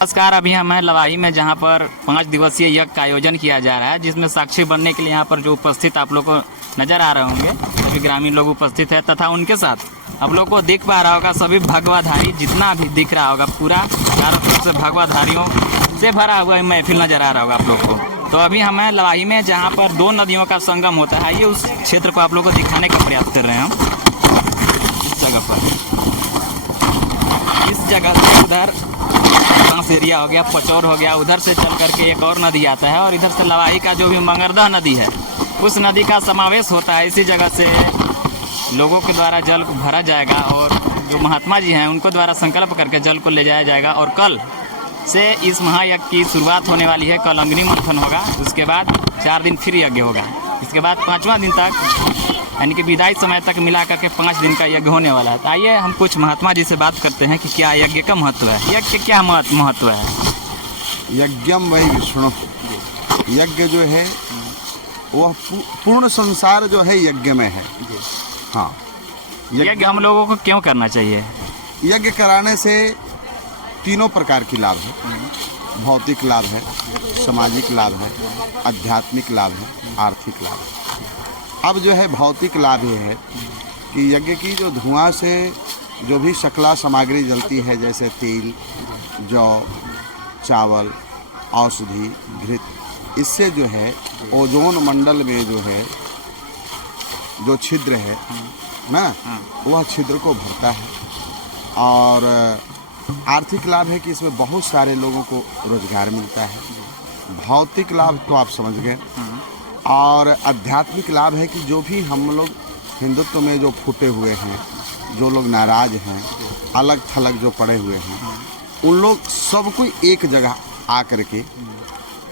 नमस्कार। अभी हम हैं लवाही में, जहां पर 5 दिवसीय यज्ञ का आयोजन किया जा रहा है, जिसमें साक्षी बनने के लिए यहाँ पर जो उपस्थित आप लोग को नजर आ रहे होंगे सभी ग्रामीण लोग उपस्थित है, तथा उनके साथ आप लोग को दिख पा रहा होगा सभी भगवाधारी, जितना भी दिख रहा होगा पूरा चारों तरफ से भगवाधारियों से भरा हुआ महफिल नजर आ रहा होगा आप लोग को। तो अभी हम हैं लवाही में, जहाँ पर 2 नदियों का संगम होता है। ये उस क्षेत्र को आप लोग को दिखाने का प्रयास कर रहे हैं हम। इस जगह पर, इस जगह से उधर बांस एरिया हो गया, पचौर हो गया, उधर से चल करके एक और नदी आता है, और इधर से लवाही का जो भी मंगरदह नदी है उस नदी का समावेश होता है। इसी जगह से लोगों के द्वारा जल को भरा जाएगा, और जो महात्मा जी हैं उनको द्वारा संकल्प करके जल को ले जाया जाएगा। और कल से इस महायज्ञ की शुरुआत होने वाली है। कल अग्नि मंथन होगा, उसके बाद 4 दिन फिर यज्ञ होगा, इसके बाद 5वां दिन तक यानी कि विदाई समय तक मिला करके 5 दिन का यज्ञ होने वाला है। तो आइए हम कुछ महात्मा जी से बात करते हैं कि क्या यज्ञ का महत्व है, यज्ञ के क्या महत्व है। यज्ञम वही विष्णु, यज्ञ जो है वह पूर्ण संसार जो है यज्ञ में है। हाँ, यज्ञ हम लोगों को क्यों करना चाहिए? यज्ञ कराने से 3 प्रकार की लाभ है। भौतिक लाभ है, सामाजिक लाभ है, आध्यात्मिक लाभ है, आर्थिक लाभ है। अब जो है भौतिक लाभ ये है कि यज्ञ की जो धुआं से जो भी शक्ला सामग्री जलती है, जैसे तेल, जौ, चावल, औषधि, घृत, इससे जो है ओजोन मंडल में जो है जो छिद्र है ना, वह छिद्र को भरता है। और आर्थिक लाभ है कि इसमें बहुत सारे लोगों को रोजगार मिलता है। भौतिक लाभ तो आप समझ गए। और आध्यात्मिक लाभ है कि जो भी हम लोग हिंदुत्व में जो फूटे हुए हैं, जो लोग नाराज हैं, अलग थलग जो पड़े हुए हैं, उन लोग सबको एक जगह आ करके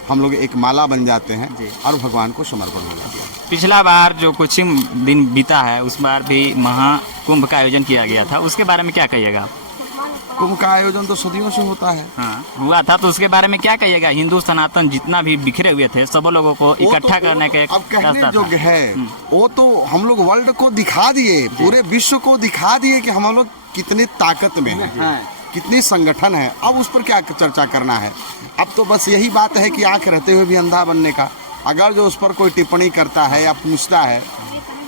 हम लोग एक माला बन जाते हैं और भगवान को समर्पण हो जाते हैं। पिछला बार जो कुछ ही दिन बीता है, उस बार भी महाकुंभ का आयोजन किया गया था, उसके बारे में क्या कहिएगा? कुंभ का आयोजन तो सदियों से होता है। हाँ, हुआ था, तो उसके बारे में क्या कहिएगा? हिंदू सनातन जितना भी बिखरे हुए थे, सब लोगों को इकट्ठा करने का एक अब कहने रास्ता योग्य था। है। वो तो हम लोग वर्ल्ड को दिखा दिए, पूरे विश्व को दिखा दिए कि हम लोग कितनी ताकत में हैं, कितनी संगठन है। अब उस पर क्या चर्चा करना है? अब तो बस यही बात है कि आंख रहते हुए भी अंधा बनने का। अगर जो उस पर कोई टिप्पणी करता है या पूछता है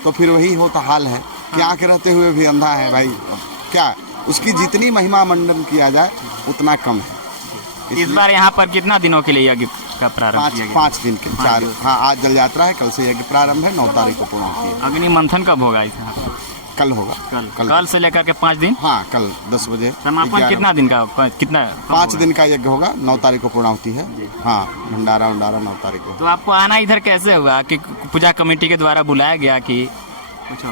तो फिर वही होता हाल है कि आंख रहते हुए भी अंधा है। भाई क्या, उसकी जितनी महिमा मंडन किया जाए उतना कम है। इस बार यहाँ पर कितना दिनों के लिए यज्ञ का प्रारंभ किया गया? 5 दिन के 4। हाँ, आज जल यात्रा है, कल से यज्ञ प्रारंभ है, 9 तारीख को पूर्ण होती है। अग्नि मंथन कब होगा इस यहाँ पर? कल होगा। कल से लेकर के 5 दिन। हाँ, कल 10 बजे। समापन कितना दिन का, कितना? 5 दिन का यज्ञ होगा, 9 तारीख को पूर्ण होती है। हाँ, भंडारा 9 तारीख को। तो आपको आना इधर कैसे हुआ? कि पूजा कमेटी के द्वारा बुलाया गया कि कुछ?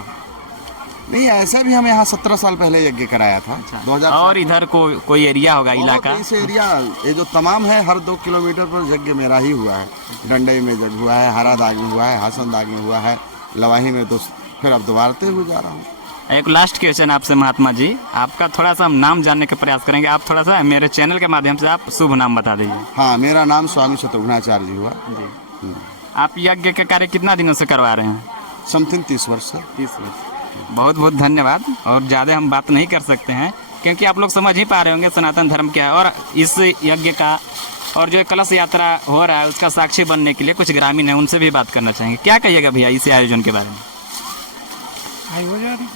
नहीं, ऐसा भी हम यहाँ 17 साल पहले यज्ञ कराया था। 2000। और इधर कोई एरिया होगा, इलाका? इस एरिया ये जो तमाम है, हर 2 किलोमीटर पर यज्ञ मेरा ही हुआ है। डंडई में यज्ञ हुआ है, हरादाग में हुआ है, हासनदाग में हुआ है, लवाही में, तो फिर अब दोबारते हुए जा रहा हूँ। एक लास्ट क्वेश्चन आपसे महात्मा जी, आपका थोड़ा सा हम नाम जानने का प्रयास करेंगे। आप थोड़ा सा मेरे चैनल के माध्यम से आप शुभ नाम बता दीजिए। हाँ, मेरा नाम स्वामी शत्रुघ्नाचार्य जी हुआ जी। आप यज्ञ के कार्य कितना दिनों से करवा रहे हैं? समथिंग 30 वर्ष से। 30 वर्ष। बहुत बहुत धन्यवाद। और ज़्यादा हम बात नहीं कर सकते हैं, क्योंकि आप लोग समझ ही पा रहे होंगे सनातन धर्म क्या है। और इस यज्ञ का और जो कलश यात्रा हो रहा है उसका साक्षी बनने के लिए कुछ ग्रामीण हैं, उनसे भी बात करना चाहेंगे। क्या कहिएगा भैया इस आयोजन के बारे में? आयोजन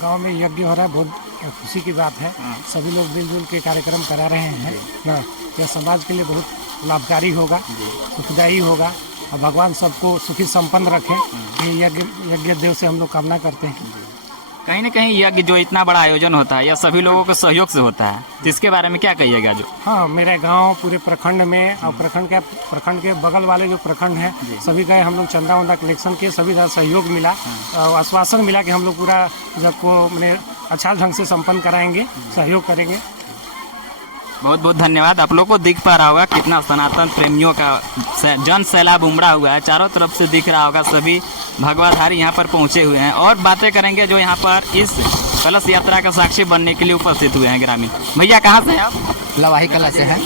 गांव में यज्ञ हो रहा है, बहुत खुशी की बात है। सभी लोग मिलजुल के कार्यक्रम करा रहे हैं ना, यह समाज के लिए बहुत लाभकारी होगा, सुखदायी होगा, और भगवान सबको सुखी संपन्न रखें। ये यज्ञ देव से हम लोग कामना करते हैं। कहीं ना कहीं यज्ञ जो इतना बड़ा आयोजन होता है, यह सभी लोगों के सहयोग से होता है, तो इसके बारे में क्या कहिएगा? जो हाँ, मेरे गांव पूरे प्रखंड में और प्रखंड के बगल वाले जो प्रखंड हैं, सभी गए हम लोग, चंदा वंदा कलेक्शन के, सभी का सहयोग मिला और आश्वासन मिला कि हम लोग पूरा जब को मैंने अच्छा ढंग से संपन्न कराएंगे, सहयोग करेंगे। बहुत बहुत धन्यवाद। आप लोग को दिख पा रहा होगा कितना सनातन प्रेमियों का जन सैलाब उमड़ा हुआ है, चारों तरफ से दिख रहा होगा। सभी भगवाधारी यहाँ पर पहुँचे हुए हैं और बातें करेंगे जो यहाँ पर इस कलश यात्रा का साक्षी बनने के लिए उपस्थित हुए हैं ग्रामीण। भैया कहाँ से हैं आप? लवाही कला से हैं,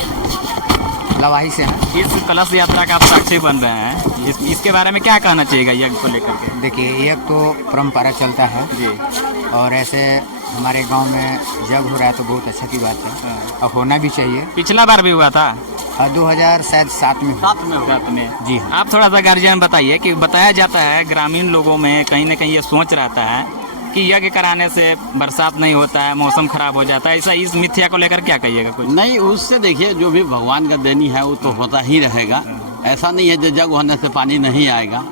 लवाही से हैं। इस कलश यात्रा का आप साक्षी बन रहे हैं, इसके बारे में क्या कहना चाहिएगा यज्ञ को लेकर के? देखिए, यज्ञ तो परंपरा चलता है जी। और ऐसे हमारे गांव में जग हो रहा है तो बहुत अच्छा की बात है और होना भी चाहिए। पिछला बार भी हुआ था 2007 में हुआ। रात में। जी हाँ। आप थोड़ा सा गार्जियन बताइए कि बताया जाता है ग्रामीण लोगों में कहीं ना कहीं ये सोच रहता है कि यज्ञ कराने से बरसात नहीं होता है, मौसम खराब हो जाता है, ऐसा इस मिथ्या को लेकर क्या कहिएगा कुछ? नहीं, उससे देखिए जो भी भगवान का देनी है वो तो होता ही रहेगा। ऐसा नहीं है जो जग होने से पानी नहीं आएगा।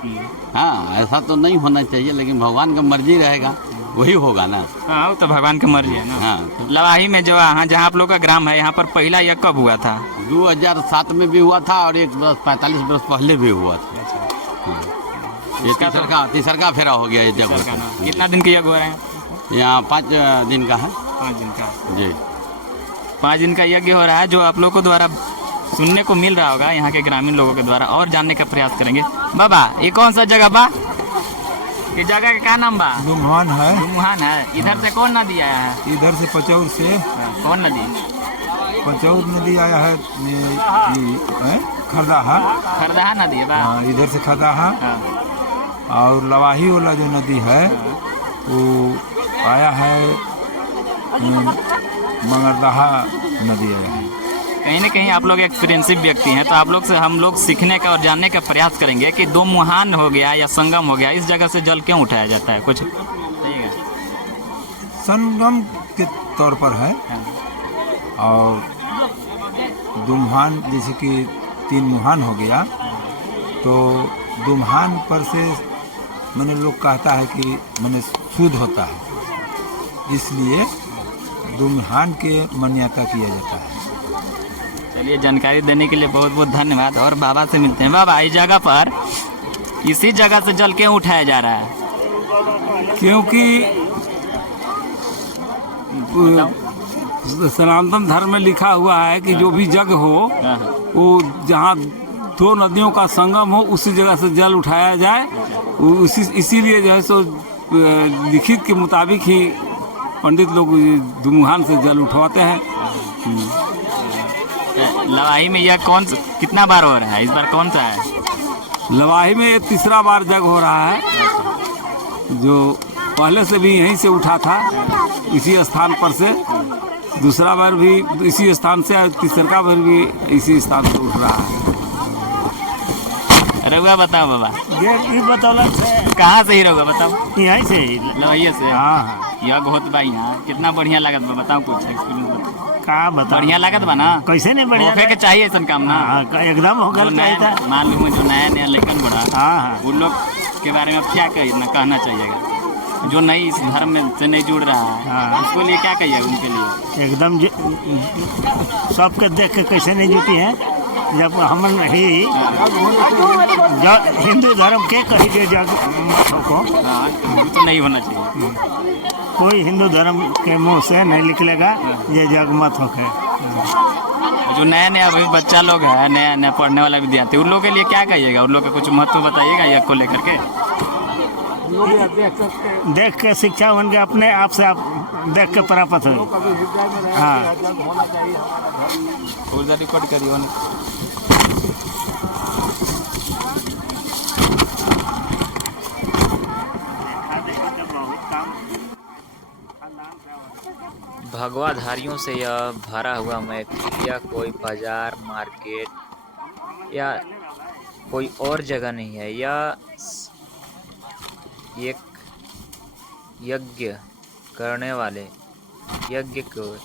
हाँ, ऐसा तो नहीं होना चाहिए, लेकिन भगवान का मर्जी रहेगा वही होगा ना। हाँ, वो तो भगवान की मर्जी है ना। हाँ, लवाही में जो यहाँ जहाँ आप लोग का ग्राम है, यहाँ पर पहला यज्ञ कब हुआ था? 2007 में भी हुआ था और 45 वर्ष पहले भी हुआ था। हाँ। ये तीसरा फेरा हो गया ये जगह का। कितना दिन के यज्ञ हो रहे हैं? यहाँ 5 दिन का है। 5 दिन का। जी, 5 दिन का यज्ञ हो रहा है जो आप लोग को द्वारा सुनने को मिल रहा होगा यहाँ के ग्रामीण लोगों के द्वारा, और जानने का प्रयास करेंगे। बाबा, ये कौन सा जगह बा? ये जगह का क्या नाम बा? दुम्हान है, दुम्हान है। इधर से कौन नदी आया है? इधर से पचौर से कौन नदी? पचौर नदी आया है, खरदाहा। खरदाहा नदी है बा? इधर से खरदाहा। हाँ। और लवाही वाला जो नदी है वो आया है, मंगरदाहा नदी आया है। कहीं ना कहीं आप लोग एक्सपीरियंसिव व्यक्ति हैं, तो आप लोग से हम लोग सीखने का और जानने का प्रयास करेंगे कि दो मुहान हो गया या संगम हो गया, इस जगह से जल क्यों उठाया जाता है? कुछ संगम के तौर पर है। और दुम्हान जैसे कि 3 मुहान हो गया, तो दुम्हान पर से मैंने लोग कहता है कि मैंने शुद्ध होता है, इसलिए दुम्हान के मान्यता किया जाता है। चलिए, जानकारी देने के लिए बहुत बहुत धन्यवाद। और बाबा से मिलते हैं। बाबा, इस जगह पर इसी जगह से जल क्यों उठाया जा रहा है? क्योंकि सनातन धर्म में लिखा हुआ है कि जो भी जग हो वो जहाँ 2 नदियों का संगम हो उसी जगह से जल उठाया जाए। इसीलिए जो है सो लिखित के मुताबिक ही पंडित लोग दुम्हान से जल उठवाते हैं। लवाही में यह कितना बार हो रहा है? इस बार कौन सा है? लवाही में ये 3रा बार जग हो रहा है, जो पहले से भी यहीं से उठा था, इसी स्थान पर से। दूसरा बार भी इसी स्थान से, और तीसरा बार भी इसी स्थान से उठ रहा है। रघुआ बताओ बाबा, ये बतौला कहाँ से ही रघुआ बताओ? यहीं से ही, लवैया से। हाँ। यह बहुत बा यहाँ, कितना बढ़िया लागत बा? बताओ कुछ एक्सपीरियंस बताओ। का बता, बढ़िया लागत बा ना? कैसे नहीं बढ़िया होके के चाहिए ऐसा काम ना। एकदम हो जो नया, मान लो जो नया नया लेकिन बड़ा, हाँ, उन लोग के बारे में क्या कहना चाहिएगा? जो नई इस धर्म में से नहीं जुड़ रहा है, हाँ, उसको लिए क्या कहिए? उनके लिए एकदम सबके देख के कैसे नहीं जुटी है। जब हम ही हिंदू धर्म के कही गए जग को, तो नहीं होना चाहिए। कोई हिंदू धर्म के मुंह से नहीं निकलेगा ये जग मत होके। जो नया नया अभी बच्चा लोग है, नया नया पढ़ने वाला विद्यार्थी, उन लोगों के लिए क्या कहिएगा? उन लोग का कुछ महत्व बताइएगा यज्ञ को लेकर के। देख के शिक्षा उनके अपने आप से आप देख के प्राप्त हो। हाँ, रिकॉर्ड करिए। भगवाधारियों से यह भरा हुआ महफिल या कोई बाजार, मार्केट या कोई और जगह नहीं है। यह एक यज्ञ करने वाले, यज्ञ को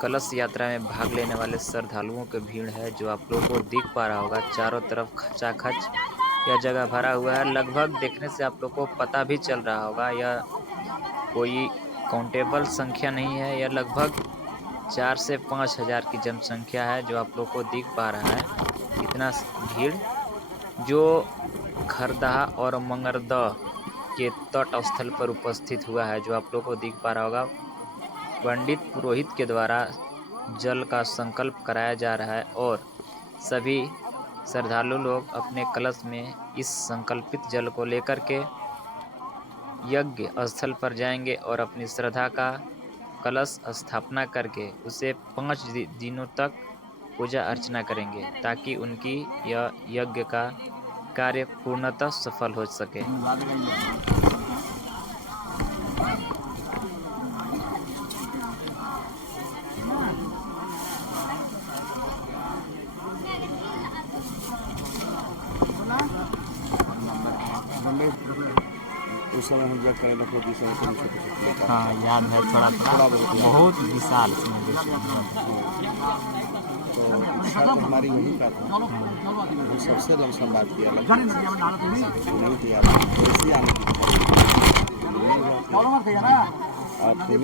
कलश यात्रा में भाग लेने वाले श्रद्धालुओं की भीड़ है, जो आप लोगों को दिख पा रहा होगा। चारों तरफ खचाखच यह जगह भरा हुआ है। लगभग देखने से आप लोग को पता भी चल रहा होगा यह कोई काउंटेबल संख्या नहीं है। यह लगभग 4 से 5 हज़ार की जनसंख्या है, जो आप लोग को दिख पा रहा है। इतना भीड़ जो खरदाहा और मंगरदह के तट स्थल पर उपस्थित हुआ है, जो आप लोग को दिख पा रहा होगा। पंडित पुरोहित के द्वारा जल का संकल्प कराया जा रहा है और सभी श्रद्धालु लोग अपने कलश में इस संकल्पित जल को लेकर के यज्ञ स्थल पर जाएंगे और अपनी श्रद्धा का कलश स्थापना करके उसे 5 दिनों तक पूजा अर्चना करेंगे, ताकि उनकी यह यज्ञ का कार्य पूर्णतः सफल हो सके। उस समय हम जब करें मतलब इस समय से छोटे हाँ याद है थोड़ा थोड़ा बहुत विशाल समुद्र तो इच्छा तो हमारी वही का था। हम सबसे लमसम बात किया नहीं किया, ऐसी आने की